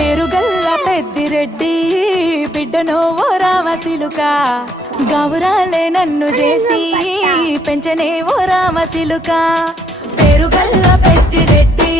పేరుగల్ల పెద్దిరెడ్డి బిడ్డనో ఓ రామసిలుక గౌరాలే నన్ను చేసి పెంచనే ఓ రామసిలుక పేరుగల్ల పెద్దిరెడ్డి